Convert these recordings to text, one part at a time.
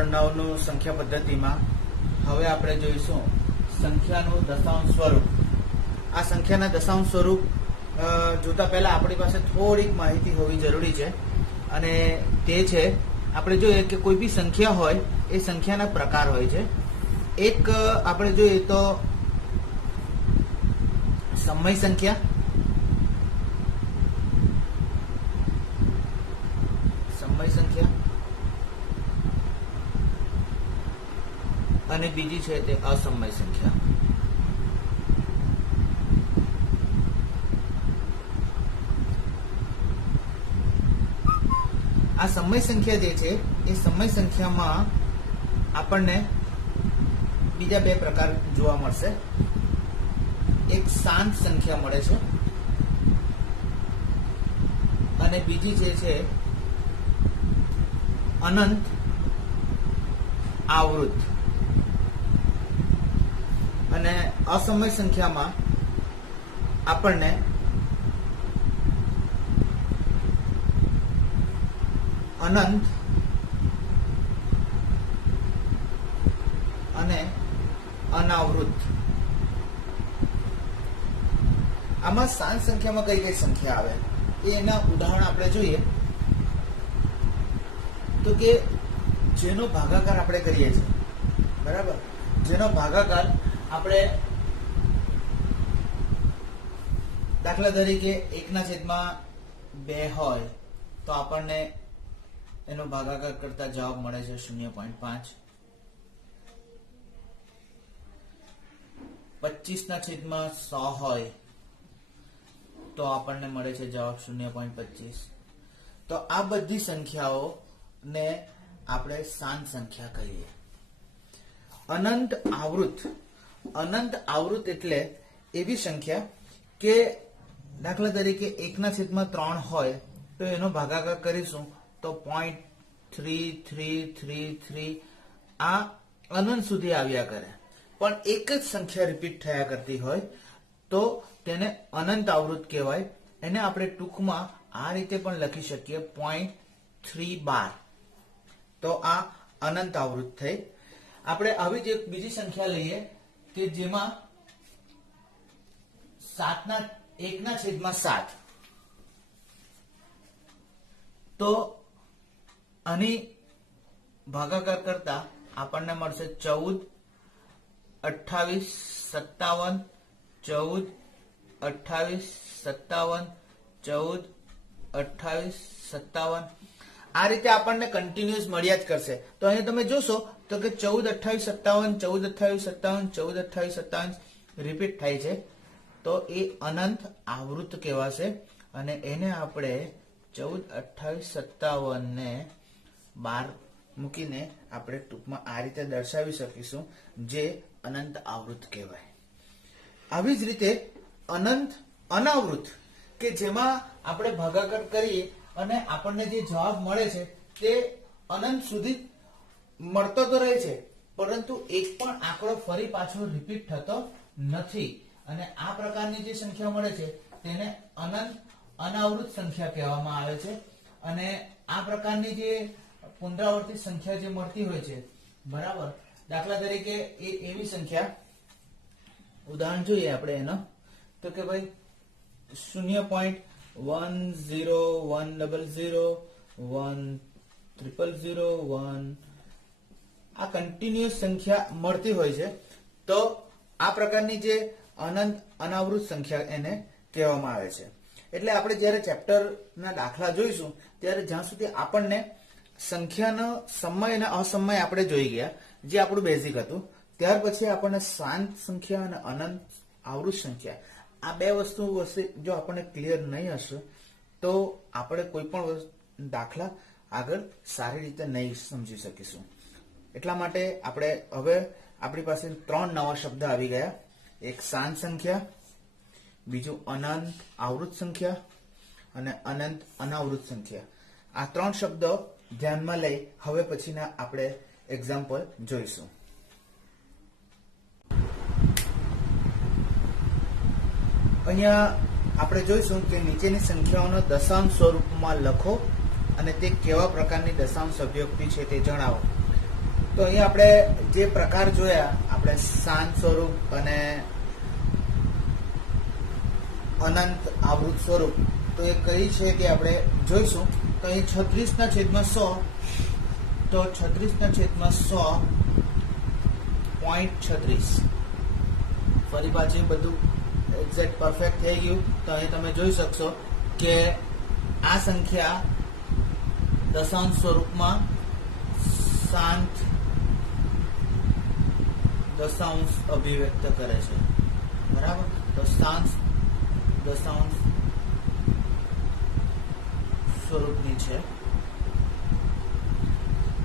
ધોરણ 9 નું સંખ્યા પદ્ધતિમાં હવે આપણે જોઈશું સંખ્યાનું દશાંશ સ્વરૂપ. આ સંખ્યાના દશાંશ સ્વરૂપ જોતા પહેલા આપણી પાસે થોડીક માહિતી હોવી જરૂરી છે, અને તે છે આપણે જોઈએ કે કોઈ બી સંખ્યા હોય એ સંખ્યાના પ્રકાર હોય છે. એક આપણે જોઈએ તો સમય સંખ્યા, અને બીજી છે તે અસમય સંખ્યા. આ સમય સંખ્યા જે છે એ સમય સંખ્યામાં આપણને બીજા બે પ્રકાર જોવા મળશે. એક શાંત સંખ્યા મળે છે અને બીજી જે છે અનંત આવૃત. અને અસમય સંખ્યામાં આપણને અનંત અને અનાવૃત. આમાં શાંત સંખ્યામાં કઈ કઈ સંખ્યા આવે એના ઉદાહરણ આપણે જોઈએ તો કે જેનો ભાગાકાર આપણે કરીએ છીએ, બરાબર, જેનો ભાગાકાર આપણે દાખલા તરીકે 1/2 હોય તો આપણને એનો ભાગાકાર કરતા જવાબ મળે છે 0.5. 25/100 હોય તો આપણને મળે છે જવાબ 0.25. તો આ બધી સંખ્યાઓને આપણે શાંત સંખ્યા કહીએ. અનંત આવૃત. અનંત આવૃત એટલે એવી સંખ્યા કે દાખલા તરીકે 1/3 હોય તો એનો ભાગાકાર કરીશું તો 0.3333 આ અનંત સુધી આવ્યા કરે, પણ એક જ સંખ્યા રિપીટ થયા કરતી હોય તો તેને અનંત આવૃત કહેવાય. એને આપણે ટૂંકમાં આ રીતે પણ લખી શકીએ 0.312. તો આ અનંત આવૃત થઈ. આપણે આવી જ એક બીજી સંખ્યા લઈએ કે જેમાં 1/7 તો આની ભાગાકાર કરતા આપણને મળશે 14, 28, 57, 14, 28, 57, 14, 28, 57. આ રીતે આપણને કન્ટિન્યુઅસ મળ્યા જ કરશે. તો અહીં તમે જોશો તો કે 14, 28, 57, 14, 28, 57, 14, 28, 57 રિપીટ થાય છે. તો એ અનંત આવૃત કહેવાશે અને એને આપણે 14, 28, 57 ને 12 મૂકીને આપણે ટૂંકમાં આ રીતે દર્શાવી શકીશું, જે અનંત આવૃત કહેવાય. આવી જ રીતે અનંત અનાવૃત કે જેમાં આપણે ભાગાકાર કરીએ અને આપણને જે જવાબ મળે છે તે અનંત સુધી મળતો તો રહે છે, પરંતુ એક પણ આંકડો ફરી પાછો રિપીટ થતો નથી. અને આ પ્રકારની જે સંખ્યા મળે છે તેને અનંત અનાવૃત સંખ્યા કહેવામાં આવે છે. અને આ પ્રકારની જે પુનરાવર્તિત સંખ્યા જે મળતી હોય છે, બરાબર, દાખલા તરીકે એવી સંખ્યા ઉદાહરણ જોઈએ આપણે એનો તો કે ભાઈ 0.1010010001 આ કન્ટિન્યુઅસ સંખ્યા મળતી હોય છે. તો આ પ્રકારની જે અનંત અનાવૃત સંખ્યા એને કહેવામાં આવે છે. એટલે આપણે જ્યારે ચેપ્ટરના દાખલા જોઈશું ત્યારે જ્યાં સુધી આપણને સંખ્યાનો સમય અને અસમય આપણે જોઈ ગયા, જે આપણું બેઝિક હતું, ત્યાર પછી આપણને શાંત સંખ્યા અને અનંત આવૃત સંખ્યા આ બે વસ્તુ વચ્ચે જો આપણને ક્લિયર નહીં હશે તો આપણે કોઈ પણ દાખલા આગળ સારી રીતે નહીં સમજી શકીશું. એટલા માટે આપણે હવે આપણી પાસે 3 નવા શબ્દ આવી ગયા. એક શાંત સંખ્યા, બીજું અનંત આવૃત સંખ્યા અને અનંત અનાવૃત સંખ્યા. આ 3 શબ્દો ધ્યાનમાં લઈ હવે પછીના આપણે એક્ઝામ્પલ જોઈશું. અહીંયા આપણે જોઈશું કે નીચેની સંખ્યાઓનો દશાંશ સ્વરૂપમાં લખો અને તે કેવા પ્રકારની દશાંશ અભિવ્યક્તિ છે તે જણાવો. તો અહીંયા આપણે જે પ્રકાર જોયા, આપણે શાંત સ્વરૂપ અને અનંત આવૃત સ્વરૂપ, તો એ કઈ છે કે આપણે જોઈશું. તો અહીં 36/100, તો 36/100.36. ફરી પાછી બધું એક્ઝેક્ટ પરફેક્ટ થઈ ગયું. તો અહીં તમે જોઈ શકશો કે આ સંખ્યા દશાંશ સ્વરૂપમાં શાંત દશાંશ અભિવ્યક્ત કરે છે. બરાબર. તો શાંત દશાંશ સ્વરૂપની છે.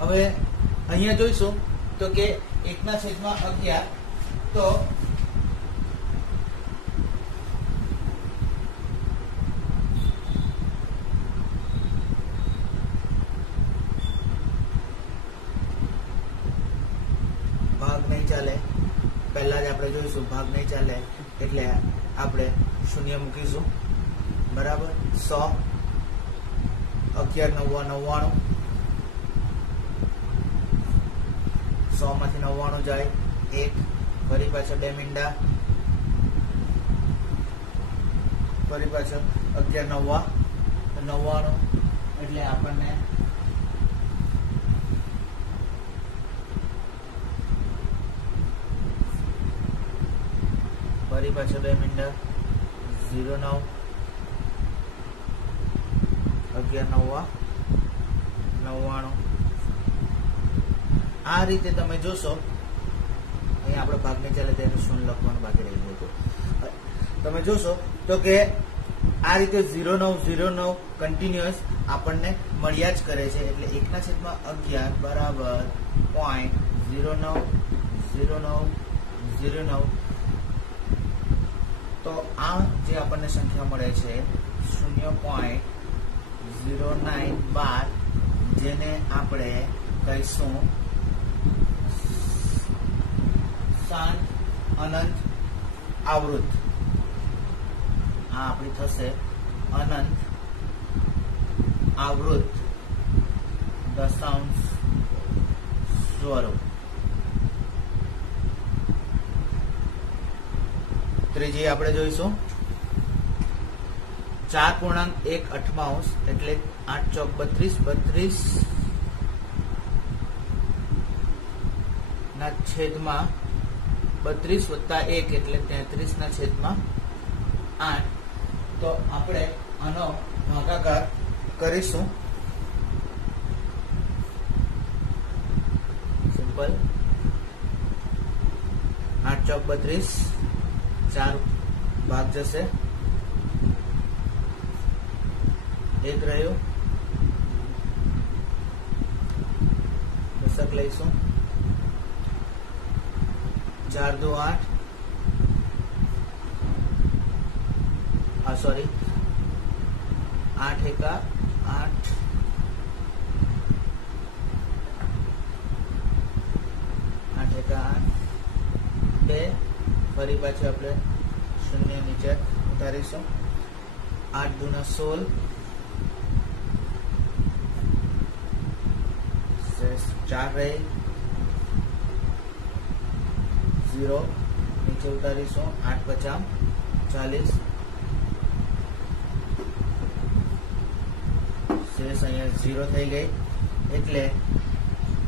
હવે અહીંયા જોઈશું તો કે 1/11, તો ભાગ નહીં ચાલે. પહેલા જ આપણે જોઈશું ભાગ નહીં ચાલે એટલે આપણે શૂન્ય મૂકીશું. બરાબર. 100, 11 9 99, 100 માંથી 99 જાય 1, ફરી પાછળ 2 મીંડા, ફરી પાછળ 11 9 99, એટલે આપણને ફરી પાછળ 2 મીંડા 09 11 9 99. આ રીતે તમે જોશો. અહીંયા આપણે ભાગ નહીં ચાલે તેનું શૂન્ય લખવાનું બાકી રહી ગયું હતું. તમે જોશો તો કે આ રીતે 0909 કન્ટિન્યુઅસ આપણને મળ્યા જ કરે છે. એટલે 1/11 બરાબર 0.090909. તો આ જે આપણને સંખ્યા મળે છે 0.0912, જેને આપણે કહીશું શાંત અનંત આવૃત. આ આપણી થશે અનંત આવૃત દશાંશ સ્વરૂપ. ત્રીજી આપણે જોઈશું 4.1/8 એટલે 8 ચોક 32, 32/32 + 1 એટલે 33/8. તો આપણે આનો ભાગાકાર કરીશું. સિમ્પલ. 8 ચોક 32, 4 ભાગ જશે, 1 રહ્યું, દશક લઈશું. 4 2 8, સોરી 8 1 8, 8 1 8, 2, ફરી પાછું આપણે શૂન્ય નીચે ઉતારીશું. 8 2 16, 4 રહી, 0 નીચે ઉતારીશું. 8 50 40, શેષ અહીંયા 0 થઈ ગઈ. એટલે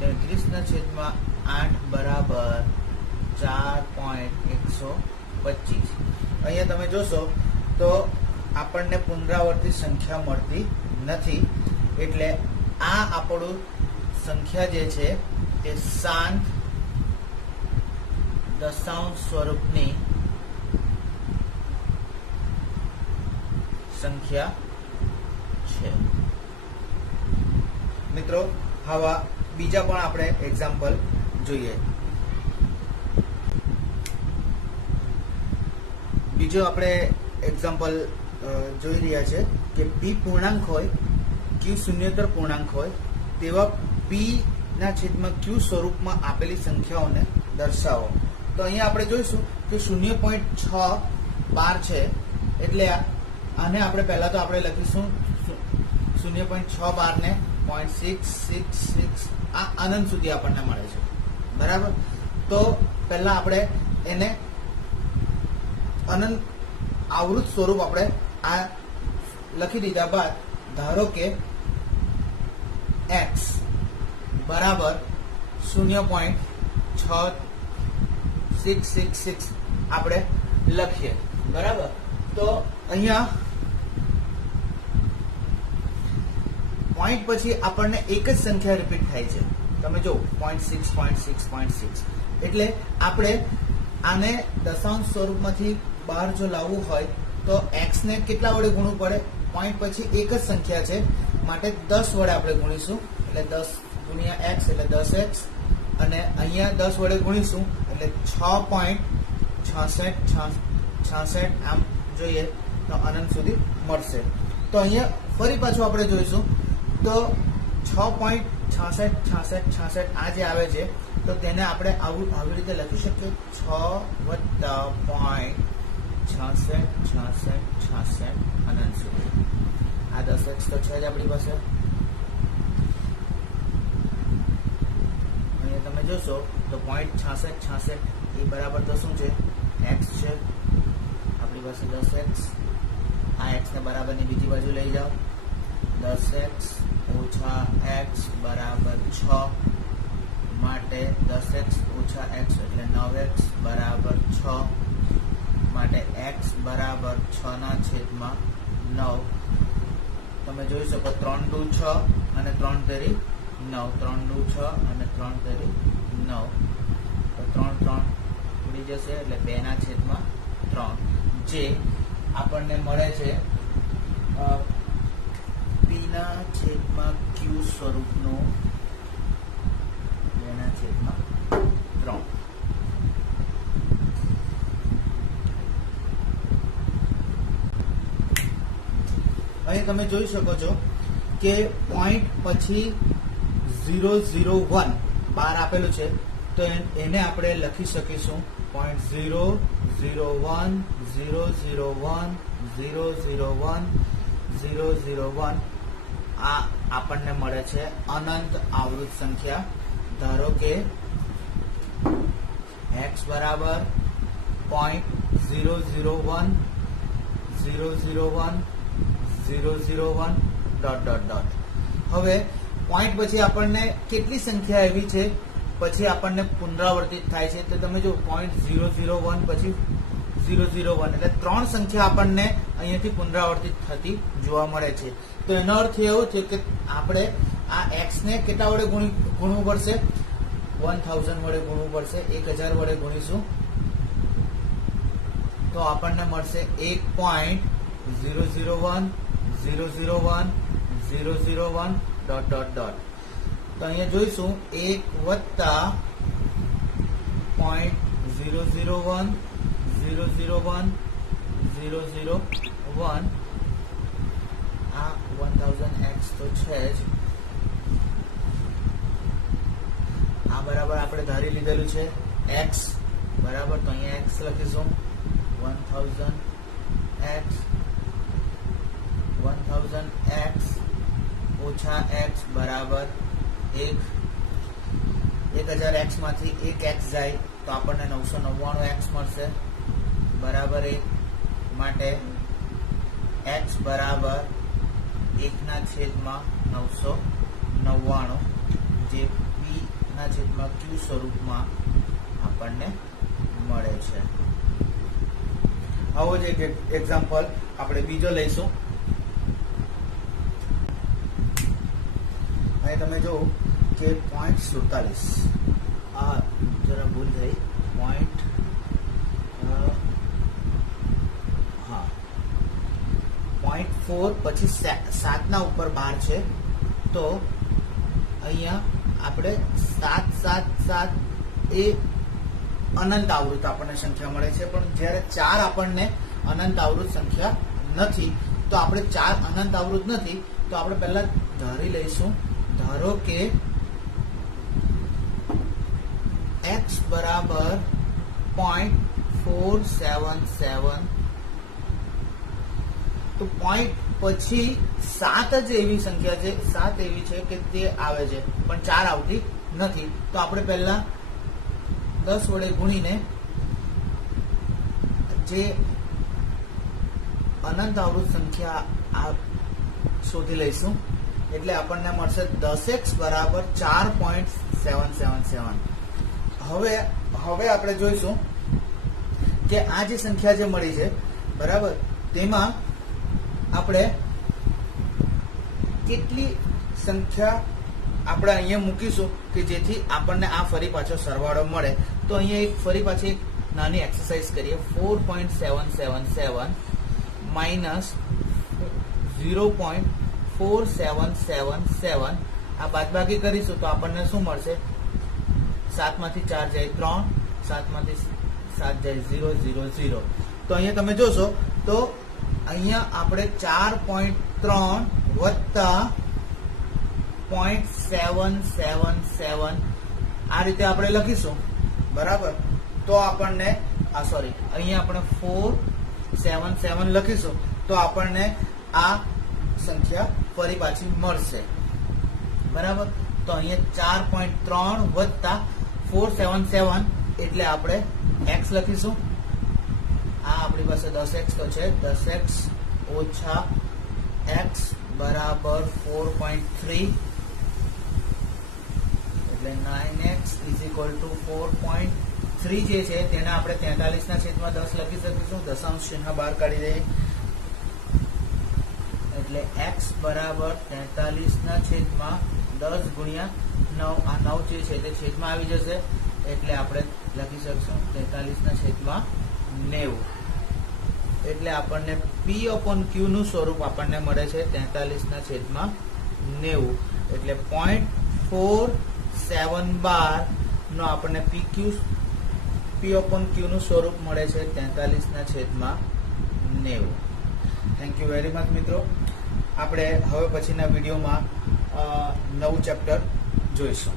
33/8 બરાબર 4.125. અહીંયા તમે જોશો તો આપણને પુનરાવર્તિત સંખ્યા મળતી નથી. એટલે આ આપણું સંખ્યા જે છે તે શાંત દશાંશ સ્વરૂપની સંખ્યા છે. મિત્રો, હવે બીજા પણ આપણે એક્ઝામ્પલ જોઈએ. બીજો આપણે એક્ઝામ્પલ જોઈ રહ્યા છે કે પી પૂર્ણાંક હોય, ક્યુ શૂન્યતર પૂર્ણાંક હોય તેવા પી ના છેદમાં ક્યુ સ્વરૂપમાં આપેલી સંખ્યાઓને દર્શાવો. તો અહીંયા આપણે જોઈશું કે 0.612 છે. એટલે આને આપણે પહેલા તો આપણે લખીશું 0.612 ને 0.666 આ અનંત સુધી આપણને મળે છે, બરાબર. તો પહેલા આપણે એને અનંત આવૃત સ્વરૂપ આપણે આ લખી દીધા બાદ ધારો કે x બરાબર 0.6666 આપણે લખીએ, બરાબર. તો અહીંયા પોઈન્ટ પછી આપણને એક જ સંખ્યા રિપીટ થાય છે. તમે જો 0.6 એટલે આપણે આને દશાંશ સ્વરૂપમાંથી બહાર જો લાવવું હોય તો x ને કેટલા વડે ગુણવું પડે? પોઈન્ટ પછી એક જ સંખ્યા છે માટે 10 વડે આપણે ગુણીશું, એટલે 10 ગુણ્યા x એટલે 10x, અને અહીંયા 10 વડે ગુણીશું એટલે 6.66 આમ જોઈએ તો અનંત સુધી મળશે. તો અહીંયા ફરી પાછું આપણે જોઈશું તો 6.66 આ જે આવે છે તો તેને આપણે આવી રીતે લખી શકીએ 6 વત્તા 0.66 અનંત સુધી. આ 10x તો છે જ આપણી પાસે. અહીંયા તમે જોશો તો 0.66 એ બરાબર તો શું છે? x છે આપણી પાસે 10x. આ x ને બરાબરની બીજી બાજુ લઈ જાઓ, 10x ઓછા x બરાબર 6 માટે 10x ઓછા x એટલે 9x બરાબર 6 માટે x બરાબર 6/9. તમે જોઈ શકો 3 દુ 6 અને 3 તેરી 9, 3 દુ 6 અને 3 તેરી 9, તો 3 ઉડી જશે એટલે 2/3 જે આપણને મળે છે p/q સ્વરૂપનું 2/3. અહીં તમે જોઈ શકો છો કે પોઈન્ટ પછી 001 બહાર આપેલું છે તો એને આપણે લખી શકીશું 0.001 આ આપણને મળે છે અનંત આવૃત સંખ્યા. ધારો કે x બરાબર 0.001 હવે પોઈન્ટ પછી આપણને કેટલી સંખ્યા એવી છે પછી આપણને પુનરાવર્તિત થાય છે તો તમે જો 0.001 પછી 001 એટલે 3 સંખ્યા આપણને અહીંયાથી પુનરાવર્તિત થતી જોવા મળે છે. તો એનો અર્થ એવો છે કે આપણે આ x ને કેટલા વડે ગુણવું પડશે? 1000 વડે ગુણવું પડશે. 1000 વડે ગુણીશું તો આપણને મળશે 1.001 તો અહીંયા જોઈશું 1 વત્તા 0.001 આ 1000x તો છે જ. આ બરાબર આપણે ધારી લીધેલું છે x બરાબર, તો અહીંયા x લખીશું 1000x ઓછા x બરાબર 1. 1000x માંથી 1x જાય તો આપણને 999x મળશે બરાબર 1 માટે x બરાબર 1/999 જે p/q સ્વરૂપમાં આપણને મળે છે. આવો જ એક એક્ઝામ્પલ આપણે બીજો લઈશું. અહીં તમે જો કે 0.47 આ જરા ભૂલ થઈ 0.4 પછી 7 ના ઉપર 12 છે તો અહીંયા આપણે 777 એ અનંત આવૃત આપણને સંખ્યા મળે છે, પણ જ્યારે 4 આપણને અનંત આવૃત સંખ્યા નથી તો આપણે 4 અનંત આવૃત નથી તો આપણે પહેલા ધારી લઈશું. ધારો કે x બરાબર 0.477 તો પોઈન્ટ પછી 7 જ એવી સંખ્યા છે, 7 એવી છે કે તે આવે છે પણ 4 આવતી નથી. તો આપણે પહેલા 10 વડે ગુણીને જે અનંત આવૃત સંખ્યા શોધી લઈશું. એટલે આપણને મળશે 10x બરાબર 4.777. હવે આપણે જોઈશું કે આ જે સંખ્યા જે મળી છે બરાબર, તેમાં આપણે કેટલી સંખ્યા આપણે અહીંયા મૂકીશું કે જેથી આપણને આ ફરી પાછો સરવાળો મળે. તો અહીંયા એક ફરી પાછી એક નાની એક્સરસાઇઝ કરીએ. 4.777 માઇનસ 0.4777 આ બાદબાકી કરીશું તો આપણને શું મળશે? 7 માંથી 4 જાય 3, 7 માંથી 7 જાય 0, 0, 0. તો અહીંયા તમે જોશો તો અહીંયા આપણે 4.3 વત્તા 0.777 આ રીતે આપણે લખીશું બરાબર. તો આપણને અહીંયા આપણે 477 લખીશું તો આપણને આ સંખ્યા ફરી પાછી મળશે બરાબર. તો અહીંયા 4.3 વત્તા 477 એટલે આપણે x લખીશું. આ આપણી પાસે 10x તો છે, 10x ઓછા x બરાબર 4.3 એટલે 9x ઇઝ ઇક્વલ ટુ 4.3 જે છે તેને આપણે 43 ના છેદમાં 10 લખી શકીશું. દશાંશ ચિહ્ન બહાર કાઢી દઈએ એટલે x બરાબર 43 ના છેદમાં 10 ગુણ્યા 9. આ 9 જે છે તે છેદમાં આવી જશે એટલે આપણે લખી શકશું 43 ના છેદમાં 90. એટલે આપણને P/Q નું સ્વરૂપ આપણને મળે છે 43 ના છેદમાં 90. એટલે 0.4712 નો આપણને P/Q નું સ્વરૂપ મળે છે 43 ના છેદમાં 90. થેન્ક યુ વેરી મચ મિત્રો. આપણે હવે પછીના વિડીયોમાં નવું ચેપ્ટર જોઈશું.